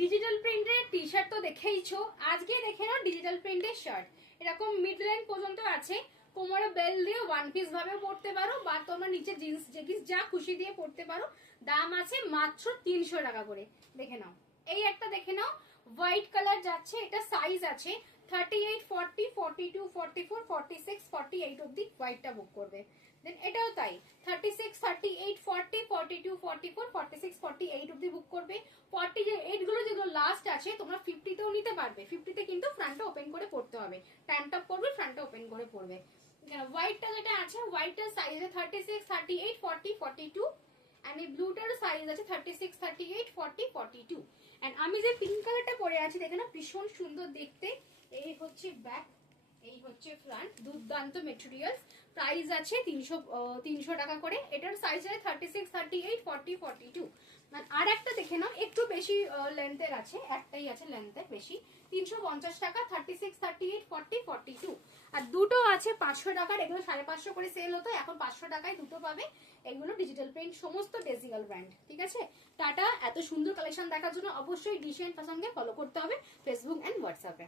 Digital প্রিন্টের T shirt তো দেখেইছো, আজকে দেখে নাও ডিজিটাল প্রিন্টের শার্ট। এরকম মিড লাইন পর্যন্ত আছে, কোমরে বেল দিয়ে ওয়ান পিস ভাবেও পরতে পারো বা তোমরা নিচে জিন্স জেগিস যা খুশি দিয়ে পরতে পারো। দাম আছে মাত্র 300 টাকা করে। দেখে নাও, এই একটা দেখে নাও, হোয়াইট কালার যাচ্ছে, এটা সাইজ আছে 38, 40, 42, 44, 46, 48 অব্দি হোয়াইটটা বুক করবে। দেন এটাও তাই 36, 38, 40, 42, 44, 46, 48 অব্দি বুক করবে। 48 গুলো যেগুলো লাস্ট আছে তোমরা 50 তেও নিতে পারবে। 50 তে কিন্তু ফ্রন্টটা ওপেন করে পড়তে হবে, প্যান্ট টপ পরবে, ফ্রন্টটা ওপেন করে পড়বে। হোয়াইটটা যেটা আছে, হোয়াইটটার সাইজ আছে 36, 38, 40, 42 এন্ড এই ব্লুটার সাইজ আছে 36, 38, 40, 42 এন্ড আমি যে পিঙ্ক কালারটা পরে আছি দেখে না, ভীষণ সুন্দর দেখতে। এই হচ্ছে ব্যাক, এই হচ্ছে ফ্রন্ট, দুর্দান্ত মেটেরিয়ালস। প্রাইস আছে 300 টাকা করে। এটার সাইজ আছে 36, 38, 40, 42 মানে আর একটা দেখে নাও, একটু বেশি লেন্থের আছে, একটাই আছে লেন্থের বেশি, 350 টাকা, 36, 38, 40, 42 আর দুটো আছে 500 টাকার। এগুলো 550 করে সেল হতো, এখন 500 টাকায় দুটো পাবে। এগুলো ডিজিটাল প্রিন্ট, সমস্ত ডেজিগাল ব্র্যান্ড। ঠিক আছে, টাটা। এত সুন্দর কালেকশন দেখার জন্য অবশ্যই ডিসেন্ট সঙ্গে ফলো করতে হবে ফেসবুক এন্ড হোয়াটসঅ্যাপে।